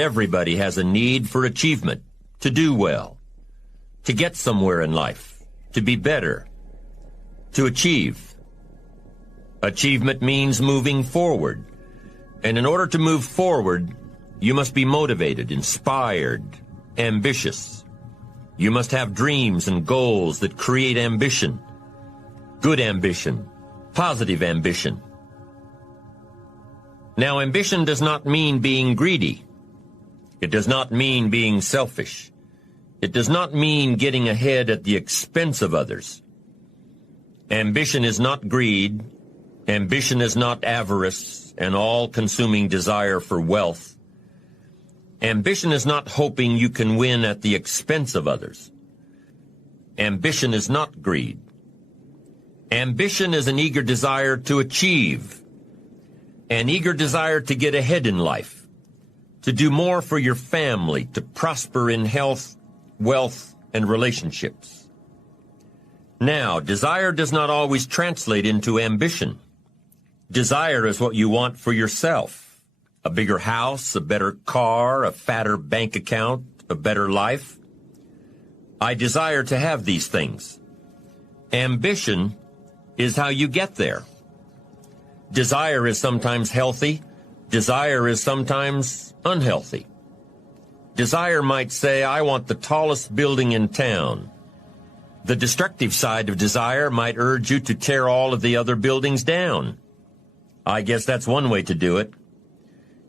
Everybody has a need for achievement, to do well, to get somewhere in life, to be better, to achieve. Achievement means moving forward. And in order to move forward, you must be motivated, inspired, ambitious. You must have dreams and goals that create ambition, good ambition, positive ambition. Now, ambition does not mean being greedy. It does not mean being selfish. It does not mean getting ahead at the expense of others. Ambition is not greed. Ambition is not avarice, an all-consuming desire for wealth. Ambition is not hoping you can win at the expense of others. Ambition is not greed. Ambition is an eager desire to achieve, an eager desire to get ahead in life, to do more for your family, to prosper in health, wealth, and relationships. Now, desire does not always translate into ambition. Desire is what you want for yourself. A bigger house, a better car, a fatter bank account, a better life. I desire to have these things. Ambition is how you get there. Desire is sometimes healthy. Desire is sometimes unhealthy. Desire might say, I want the tallest building in town. The destructive side of desire might urge you to tear all of the other buildings down. I guess that's one way to do it.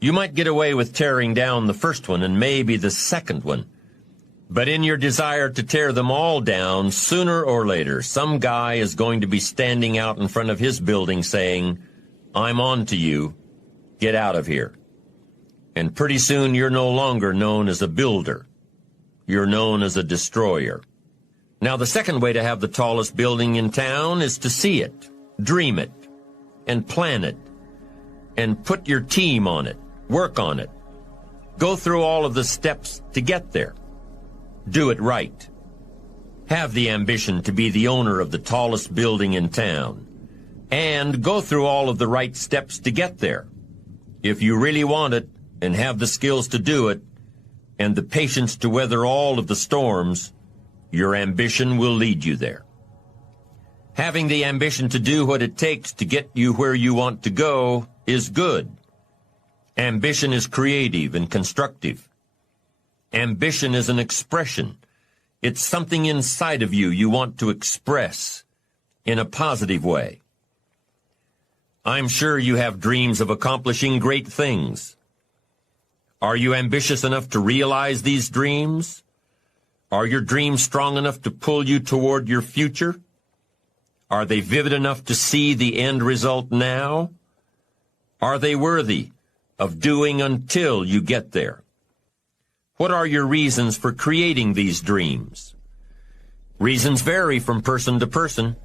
You might get away with tearing down the first one and maybe the second one. But in your desire to tear them all down, sooner or later, some guy is going to be standing out in front of his building saying, I'm on to you. Get out of here. And pretty soon you're no longer known as a builder. You're known as a destroyer. Now, the second way to have the tallest building in town is to see it, dream it, and plan it, and put your team on it, work on it. Go through all of the steps to get there. Do it right. Have the ambition to be the owner of the tallest building in town. And go through all of the right steps to get there. If you really want it, and have the skills to do it, and the patience to weather all of the storms, your ambition will lead you there. Having the ambition to do what it takes to get you where you want to go is good. Ambition is creative and constructive. Ambition is an expression. It's something inside of you want to express in a positive way. I'm sure you have dreams of accomplishing great things. Are you ambitious enough to realize these dreams? Are your dreams strong enough to pull you toward your future? Are they vivid enough to see the end result now? Are they worthy of doing until you get there? What are your reasons for creating these dreams? Reasons vary from person to person.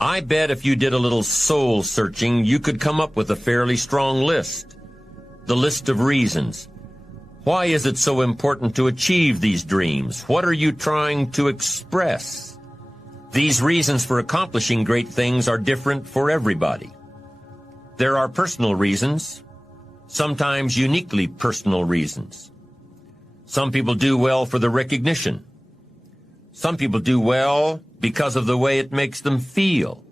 I bet if you did a little soul searching, you could come up with a fairly strong list. The list of reasons. Why is it so important to achieve these dreams? What are you trying to express? These reasons for accomplishing great things are different for everybody. There are personal reasons, sometimes uniquely personal reasons. Some people do well for the recognition. Some people do well because of the way it makes them feel.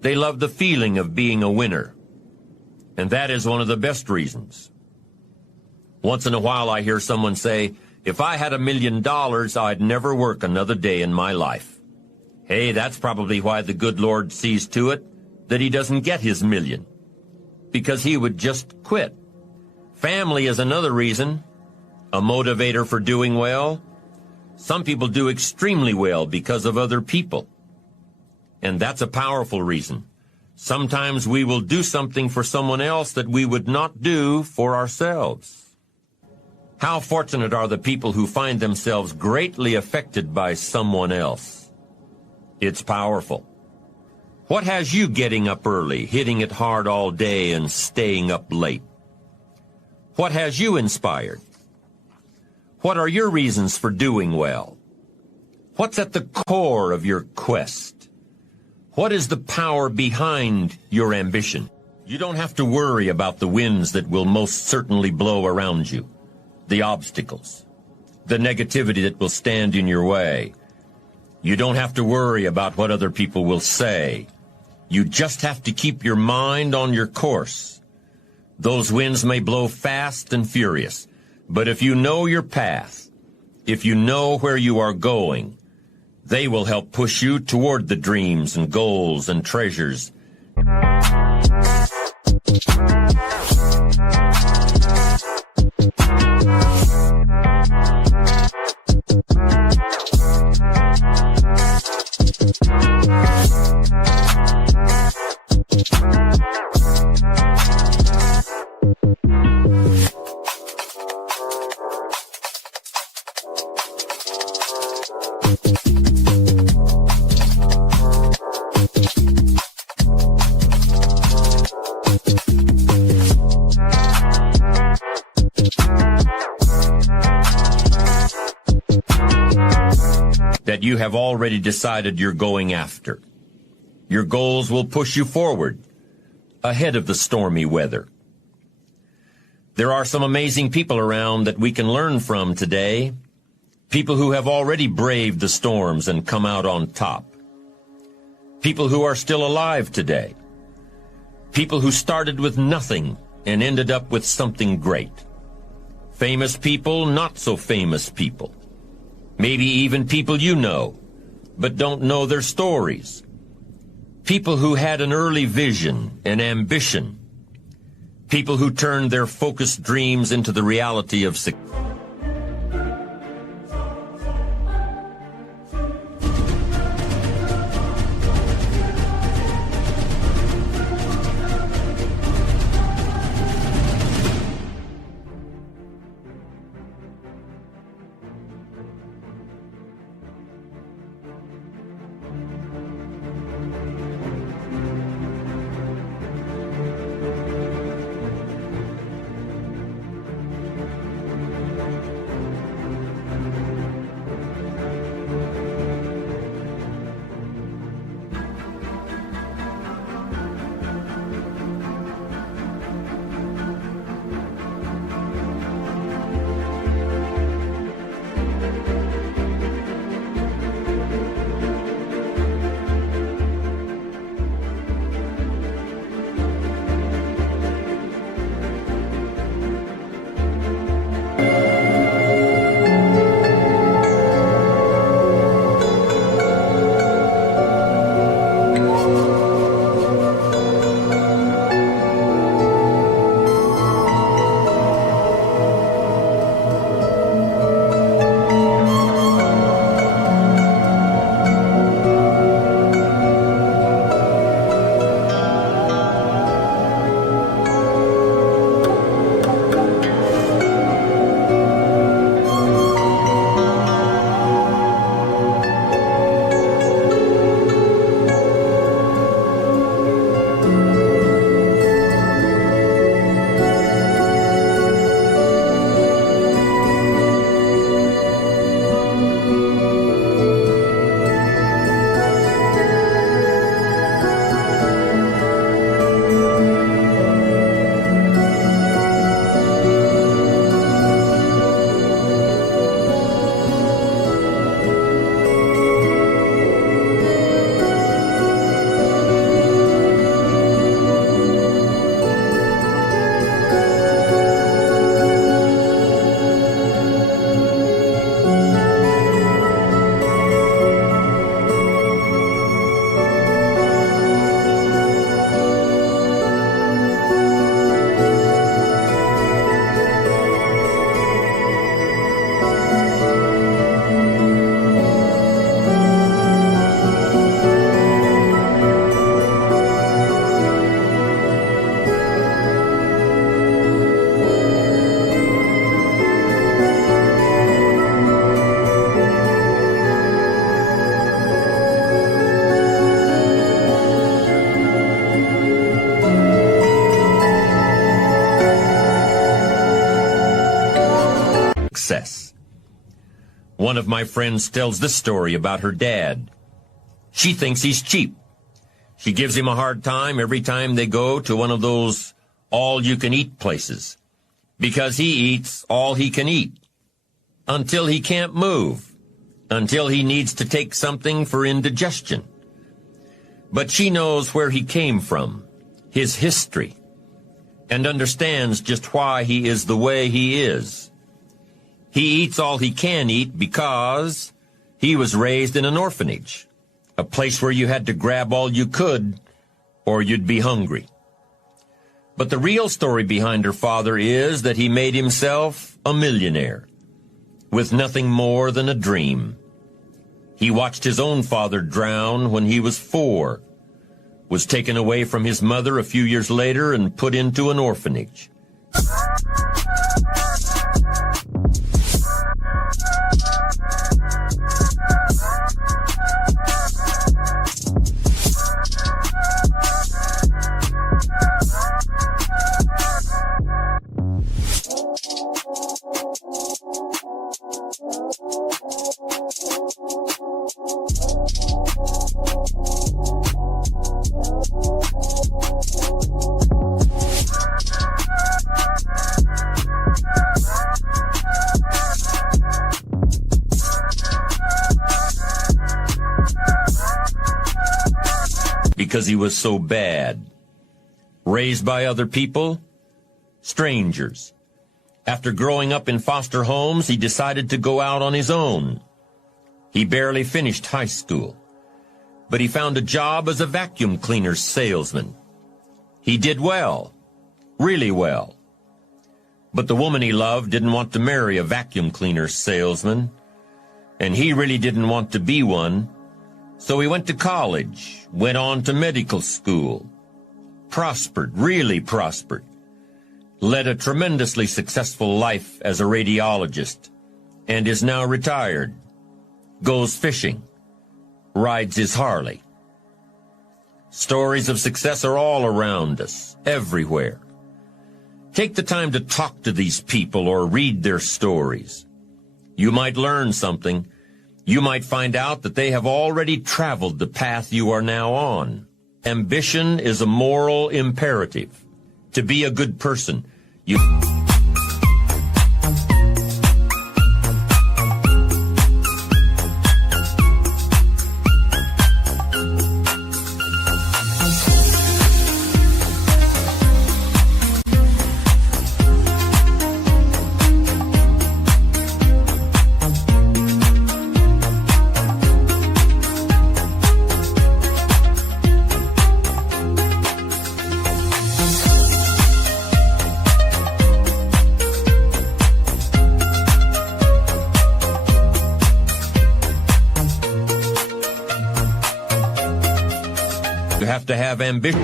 They love the feeling of being a winner, and that is one of the best reasons. Once in a while I hear someone say, "If I had $1 million, I'd never work another day in my life." Hey, that's probably why the good Lord sees to it that he doesn't get his million, because he would just quit. Family is another reason, a motivator for doing well. Some people do extremely well because of other people, and that's a powerful reason. Sometimes we will do something for someone else that we would not do for ourselves. How fortunate are the people who find themselves greatly affected by someone else. It's powerful. What has you getting up early, hitting it hard all day, and staying up late? What has you inspired? What are your reasons for doing well? What's at the core of your quest? What is the power behind your ambition? You don't have to worry about the winds that will most certainly blow around you, the obstacles, the negativity that will stand in your way. You don't have to worry about what other people will say. You just have to keep your mind on your course. Those winds may blow fast and furious, but if you know your path, if you know where you are going, they will help push you toward the dreams and goals and treasures. That you have already decided you're going after. Your goals will push you forward, ahead of the stormy weather. There are some amazing people around that we can learn from today, people who have already braved the storms and come out on top, people who are still alive today, people who started with nothing and ended up with something great, famous people, not so famous people, maybe even people you know, but don't know their stories. People who had an early vision and ambition. People who turned their focused dreams into the reality of success. success. One of my friends tells this story about her dad. She thinks he's cheap. She gives him a hard time every time they go to one of those all-you-can-eat places, because he eats all he can eat, until he can't move, until he needs to take something for indigestion. But she knows where he came from, his history, and understands just why he is the way he is. He eats all he can eat because he was raised in an orphanage, a place where you had to grab all you could or you'd be hungry. But the real story behind her father is that he made himself a millionaire with nothing more than a dream. He watched his own father drown when he was 4, was taken away from his mother a few years later and put into an orphanage. Because he was so bad. Raised by other people, strangers. After growing up in foster homes, he decided to go out on his own. He barely finished high school, but he found a job as a vacuum cleaner salesman. He did well, really well. But the woman he loved didn't want to marry a vacuum cleaner salesman, and he really didn't want to be one. So he went to college, went on to medical school, prospered, really prospered, led a tremendously successful life as a radiologist, and is now retired, goes fishing, rides his Harley. Stories of success are all around us, everywhere. Take the time to talk to these people or read their stories. You might learn something. You might find out that they have already traveled the path you are now on. Ambition is a moral imperative. To be a good person, you... You have to have ambition.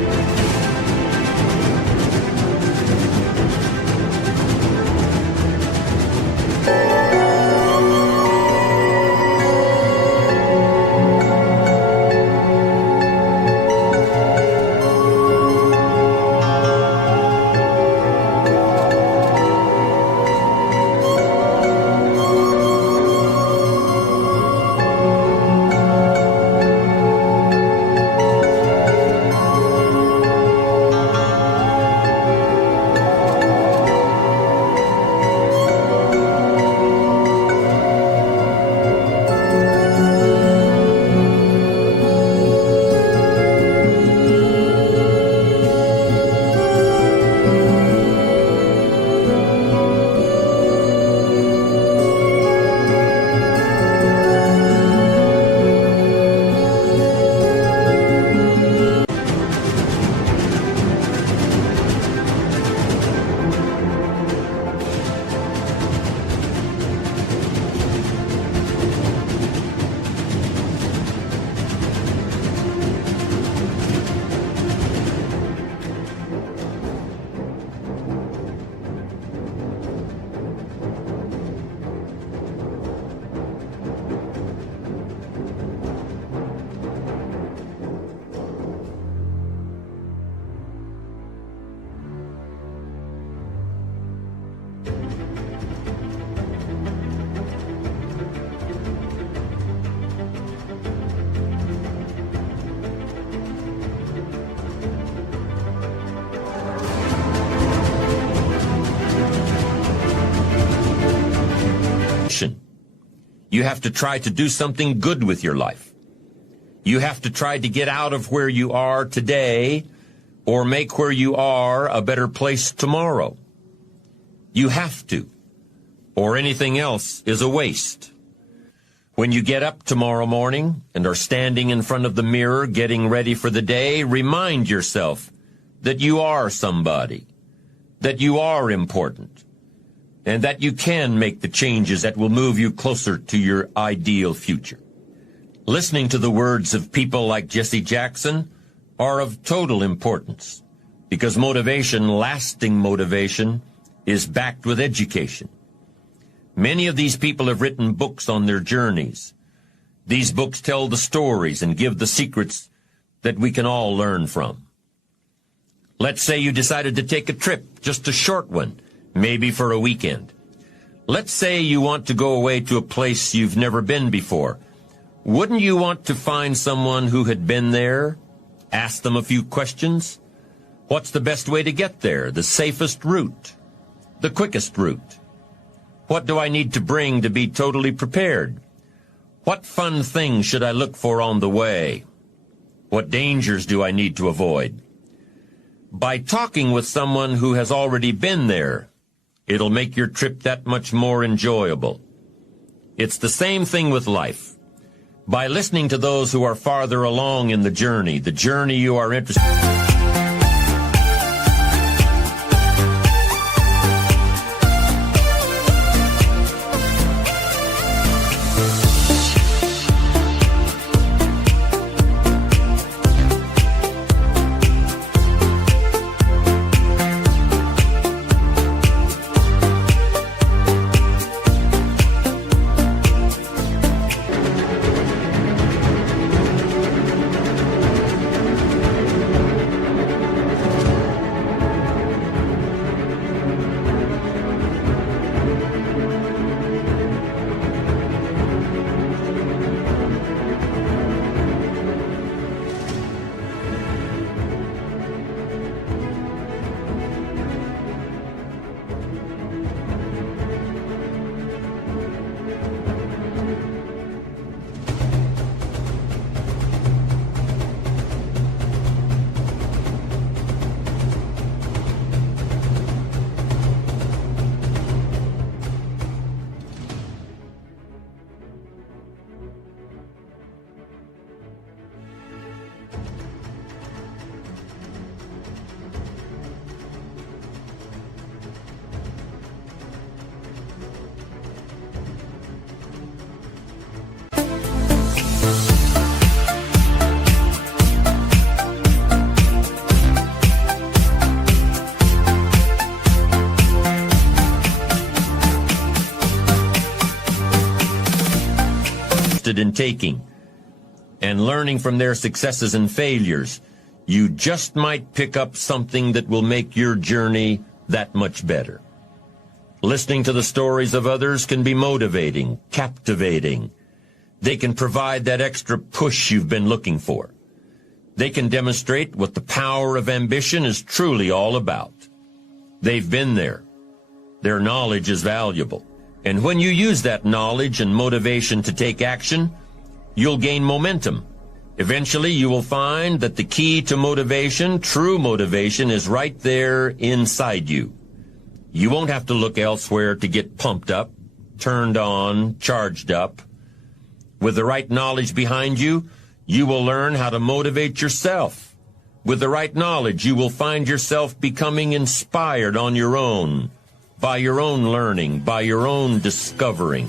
ambition. You have to try to do something good with your life. You have to try to get out of where you are today or make where you are a better place tomorrow. You have to, or anything else is a waste. When you get up tomorrow morning and are standing in front of the mirror getting ready for the day, remind yourself that you are somebody, that you are important, and that you can make the changes that will move you closer to your ideal future. Listening to the words of people like Jesse Jackson are of total importance, because motivation, lasting motivation, is backed with education. Many of these people have written books on their journeys. These books tell the stories and give the secrets that we can all learn from. Let's say you decided to take a trip, just a short one, maybe for a weekend. Let's say you want to go away to a place you've never been before. Wouldn't you want to find someone who had been there? Ask them a few questions. What's the best way to get there? The safest route? The quickest route? What do I need to bring to be totally prepared? What fun things should I look for on the way? What dangers do I need to avoid? By talking with someone who has already been there, it'll make your trip that much more enjoyable. It's the same thing with life. By listening to those who are farther along in the journey you are interested in. In taking and learning from their successes and failures, you just might pick up something that will make your journey that much better. Listening to the stories of others can be motivating, captivating. They can provide that extra push you've been looking for. They can demonstrate what the power of ambition is truly all about. They've been there. Their knowledge is valuable. And when you use that knowledge and motivation to take action, you'll gain momentum. Eventually, you will find that the key to motivation, true motivation, is right there inside you. You won't have to look elsewhere to get pumped up, turned on, charged up. With the right knowledge behind you, you will learn how to motivate yourself. With the right knowledge, you will find yourself becoming inspired on your own, by your own learning, by your own discovering.